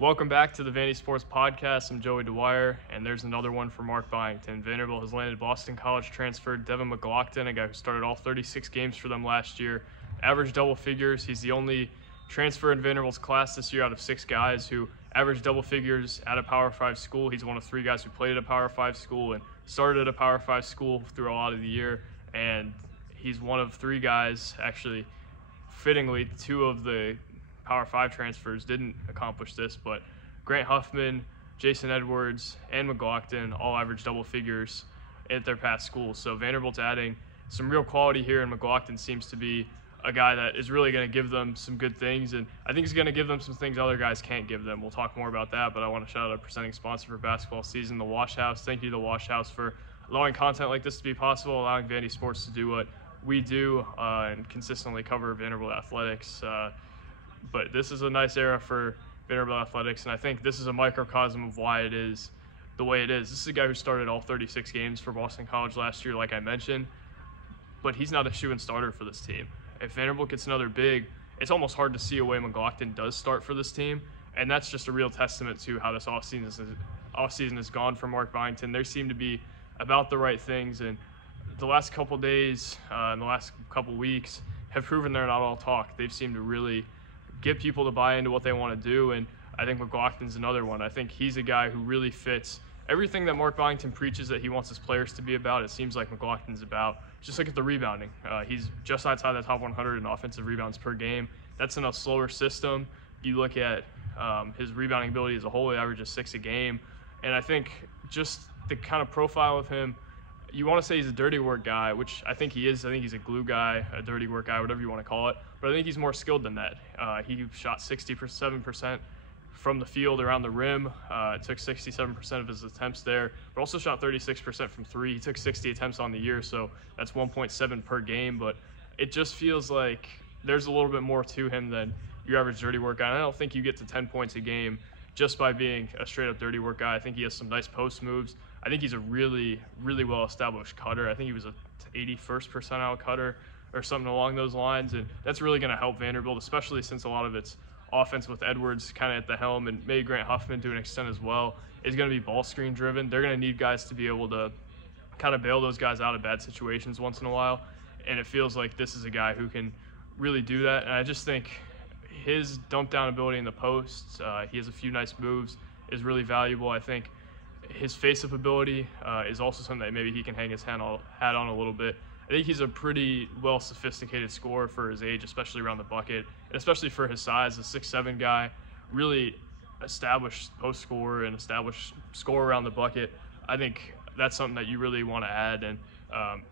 Welcome back to the Vandy Sports Podcast. I'm Joey Dwyer, and there's another one for Mark Byington. Vanderbilt has landed Boston College transfer Devin McGlockton, a guy who started all 36 games for them last year. Averaged double figures. He's the only transfer in Vanderbilt's class this year out of 6 guys who averaged double figures at a Power 5 school. He's one of 3 guys who played at a Power 5 school and started at a Power 5 school through a lot of the year. And he's one of 3 guys, actually, fittingly, 2 of the Power 5 transfers didn't accomplish this, but Grant Huffman, Jason Edwards, and McGlockton all averaged double figures at their past schools. So Vanderbilt's adding some real quality here, and McGlockton seems to be a guy that is really going to give them some good things, and I think he's going to give them some things other guys can't give them. We'll talk more about that, but I want to shout out our presenting sponsor for basketball season, the Wash House. Thank you to the Wash House for allowing content like this to be possible, allowing Vandy Sports to do what we do and consistently cover Vanderbilt athletics. But this is a nice era for Vanderbilt athletics, and I think this is a microcosm of why it is the way it is. This is a guy who started all 36 games for Boston College last year, like I mentioned, but he's not a shoo-in starter for this team. If Vanderbilt gets another big, it's almost hard to see a way McGlockton does start for this team, and that's just a real testament to how this offseason has gone for Mark Byington. There seem to be about the right things, and the last couple days and the last couple weeks have proven they're not all talk. They've seemed to really get people to buy into what they want to do, and I think McGlockton's another one. I think he's a guy who really fits everything that Mark Byington preaches that he wants his players to be about. It seems like McGlockton's about. Just look at the rebounding. He's just outside the top 100 in offensive rebounds per game. That's in a slower system. You look at his rebounding ability as a whole, he averages 6 a game, and I think just the kind of profile of him, you want to say he's a dirty work guy, which I think he is. I think he's a glue guy, a dirty work guy, whatever you want to call it. But I think he's more skilled than that. He shot 67% from the field around the rim. Took 67% of his attempts there, but also shot 36% from 3. He took 60 attempts on the year, so that's 1.7 per game. But it just feels like there's a little bit more to him than your average dirty work guy. And I don't think you get to 10 points a game just by being a straight-up dirty work guy. I think he has some nice post moves. I think he's a really, really well-established cutter. I think he was a 81st percentile cutter or something along those lines, and that's really going to help Vanderbilt, especially since a lot of its offense with Edwards kind of at the helm and maybe Grant Huffman to an extent as well is going to be ball screen driven. They're going to need guys to be able to kind of bail those guys out of bad situations once in a while, and it feels like this is a guy who can really do that. And I just think his dump down ability in the post, he has a few nice moves, is really valuable. I think his face-up ability is also something that maybe he can hang his hat on a little bit. I think he's a pretty well-sophisticated scorer for his age, especially around the bucket, and especially for his size, a 6'7" guy, really established post scorer and established scorer around the bucket. I think that's something that you really want to add, and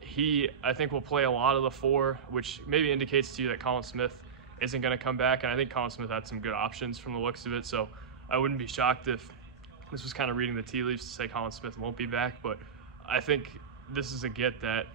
he, I think, will play a lot of the 4, which maybe indicates to you that Colin Smith isn't going to come back, and I think Colin Smith had some good options from the looks of it, so I wouldn't be shocked if this was kind of reading the tea leaves to say Colin Smith won't be back, but I think this is a get that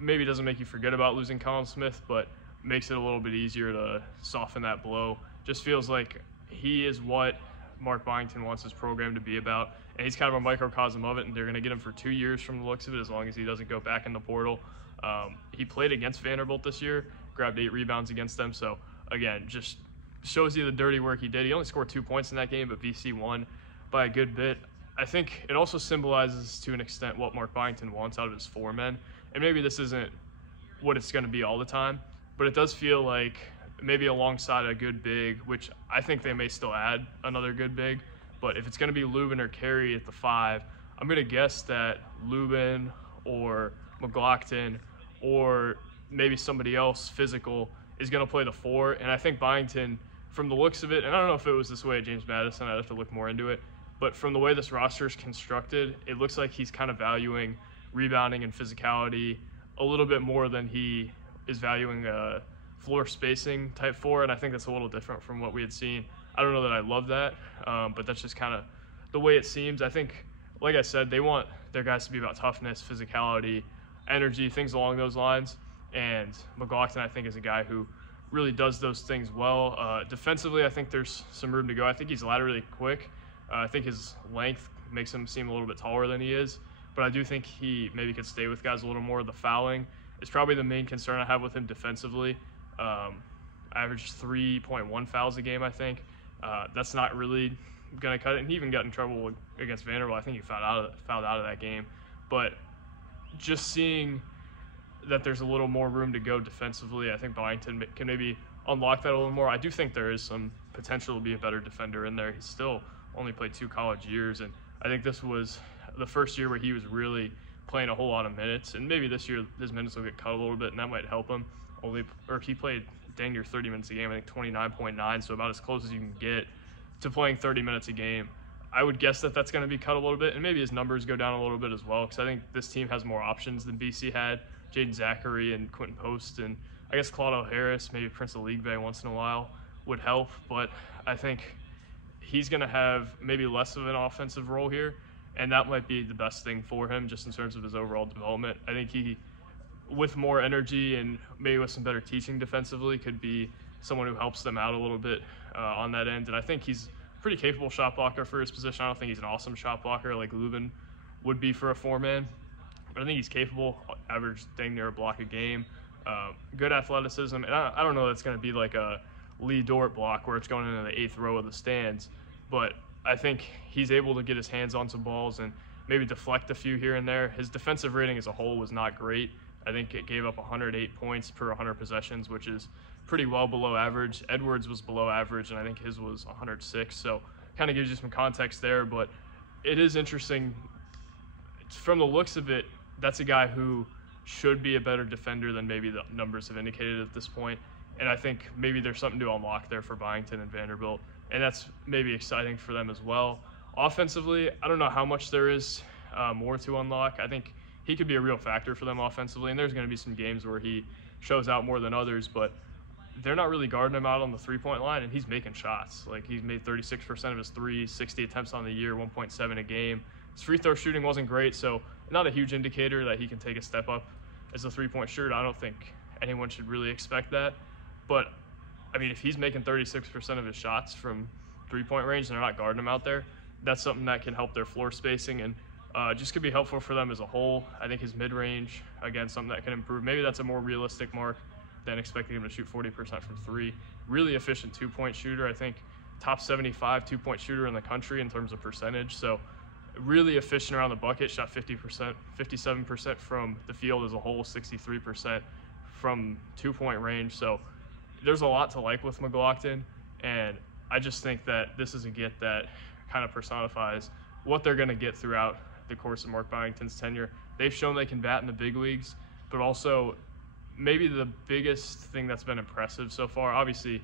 maybe doesn't make you forget about losing Colin Smith, but makes it a little bit easier to soften that blow. Just feels like he is what Mark Byington wants his program to be about, and he's kind of a microcosm of it, and they're going to get him for 2 years from the looks of it as long as he doesn't go back in the portal. He played against Vanderbilt this year, grabbed 8 rebounds against them, so again, just shows you the dirty work he did. He only scored 2 points in that game, but VC won by a good bit. I think it also symbolizes to an extent what Mark Byington wants out of his 4 men. And maybe this isn't what it's going to be all the time, but it does feel like maybe alongside a good big, which I think they may still add another good big, but if it's going to be Lubin or Carey at the 5, I'm going to guess that Lubin or McGlockton or maybe somebody else physical is going to play the 4. And I think Byington, from the looks of it, and I don't know if it was this way at James Madison, I'd have to look more into it, but from the way this roster is constructed, it looks like he's kind of valuing rebounding and physicality a little bit more than he is valuing a floor spacing type 4, and I think that's a little different from what we had seen. I don't know that I love that, but that's just kind of the way it seems. I think, like I said, they want their guys to be about toughness, physicality, energy, things along those lines, and McGlockton, I think, is a guy who really does those things well. Defensively, I think there's some room to go. I think he's laterally quick. I think his length makes him seem a little bit taller than he is, but I do think he maybe could stay with guys a little more. The fouling is probably the main concern I have with him defensively. Averaged 3.1 fouls a game, I think. That's not really going to cut it. And he even got in trouble against Vanderbilt. I think he fouled out of that game. But just seeing that there's a little more room to go defensively, I think Byington can maybe unlock that a little more. I do think there is some potential to be a better defender in there. He's still only played 2 college years, and I think this was the first year where he was really playing a whole lot of minutes, and maybe this year his minutes will get cut a little bit, and that might help him. He played dang near 30 minutes a game, I think 29.9, so about as close as you can get to playing 30 minutes a game. I would guess that that's going to be cut a little bit, and maybe his numbers go down a little bit as well, because I think this team has more options than BC had. Jaden Zachary and Quentin Post, and I guess Claudio Harris, maybe Prince of League Bay once in a while would help, but I think he's going to have maybe less of an offensive role here, and that might be the best thing for him just in terms of his overall development. I think he, with more energy and maybe with some better teaching defensively, could be someone who helps them out a little bit on that end, and I think he's a pretty capable shot blocker for his position. I don't think he's an awesome shot blocker like Lubin would be for a 4-man, but I think he's capable, average dang near a block a game, good athleticism, and I don't know that it's going to be like a Lee Dort block where it's going into the 8th row of the stands, but I think he's able to get his hands on some balls and maybe deflect a few here and there. His defensive rating as a whole was not great. I think it gave up 108 points per 100 possessions, which is pretty well below average. Edwards was below average, and I think his was 106, so kind of gives you some context there, but it is interesting. From the looks of it, that's a guy who should be a better defender than maybe the numbers have indicated at this point. And I think maybe there's something to unlock there for Byington and Vanderbilt, and that's maybe exciting for them as well. Offensively, I don't know how much there is more to unlock. I think he could be a real factor for them offensively, and there's going to be some games where he shows out more than others, but they're not really guarding him out on the 3-point line, and he's making shots. Like, he's made 36% of his threes, 60 attempts on the year, 1.7 a game. His free throw shooting wasn't great, so not a huge indicator that he can take a step up as a 3-point shooter. I don't think anyone should really expect that. But, I mean, if he's making 36% of his shots from 3-point range and they're not guarding him out there, that's something that can help their floor spacing and just could be helpful for them as a whole. I think his mid-range, again, something that can improve. Maybe that's a more realistic mark than expecting him to shoot 40% from 3. really efficient two-point shooter. I think top 75 two-point shooter in the country in terms of percentage. So really efficient around the bucket, shot 50%, 57% from the field as a whole, 63% from two-point range. So there's a lot to like with McGlockton, and I just think that this is a get that kind of personifies what they're going to get throughout the course of Mark Byington's tenure. They've shown they can bat in the big leagues, but also maybe the biggest thing that's been impressive so far, obviously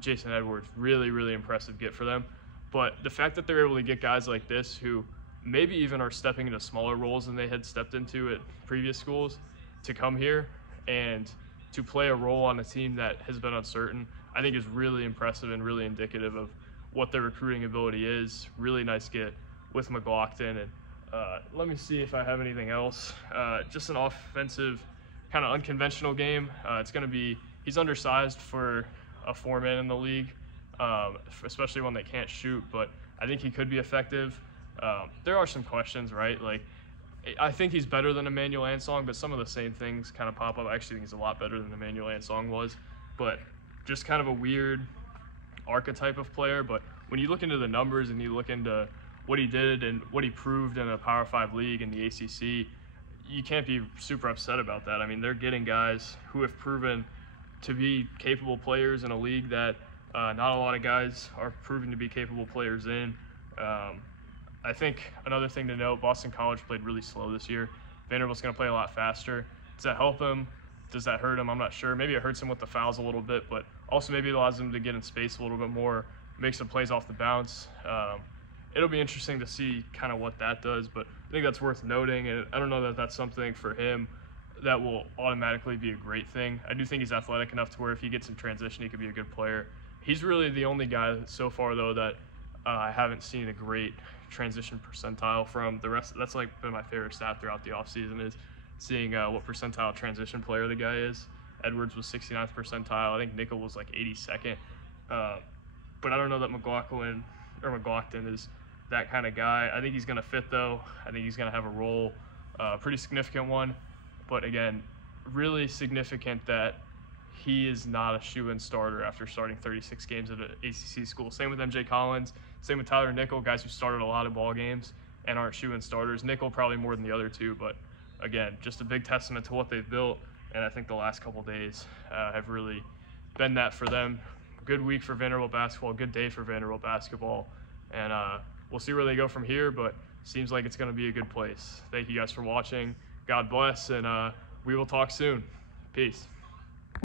Jason Edwards, really, really impressive get for them. But the fact that they're able to get guys like this who maybe even are stepping into smaller roles than they had stepped into at previous schools to come here and to play a role on a team that has been uncertain, I think is really impressive and really indicative of what their recruiting ability is. Really nice get with McGlockton. And let me see if I have anything else. Just an offensive, kind of unconventional game. It's going to be, he's undersized for a four-man in the league, especially when they can't shoot, but I think he could be effective. There are some questions, right? Like, I think he's better than Emmanuel Ansong, but some of the same things kind of pop up. I actually think he's a lot better than Emmanuel Ansong was, but just kind of a weird archetype of player. But when you look into the numbers and you look into what he did and what he proved in a Power 5 league in the ACC, you can't be super upset about that. I mean, they're getting guys who have proven to be capable players in a league that not a lot of guys are proven to be capable players in. I think another thing to note, Boston College played really slow this year. Vanderbilt's going to play a lot faster. Does that help him? Does that hurt him? I'm not sure. Maybe it hurts him with the fouls a little bit, but also maybe it allows him to get in space a little bit more, make some plays off the bounce. It'll be interesting to see kind of what that does, but I think that's worth noting, and I don't know that that's something for him that will automatically be a great thing. I do think he's athletic enough to where if he gets in transition, he could be a good player. He's really the only guy so far, though, that I haven't seen a great transition percentile from. The rest, that's like been my favorite stat throughout the offseason, is seeing what percentile transition player the guy is. Edwards was 69th percentile. I think Nickel was like 82nd. But I don't know that McGlockton is that kind of guy. I think he's going to fit, though. I think he's going to have a role, pretty significant one. But again, really significant that he is not a shoe-in starter after starting 36 games at an ACC school. Same with MJ Collins, same with Tyler Nickel, guys who started a lot of ball games and aren't shoe-in starters. Nickel probably more than the other two, but again, just a big testament to what they've built, and I think the last couple days have really been that for them. Good week for Vanderbilt basketball, good day for Vanderbilt basketball, and we'll see where they go from here, but seems like it's going to be a good place. Thank you guys for watching. God bless, and we will talk soon. Peace.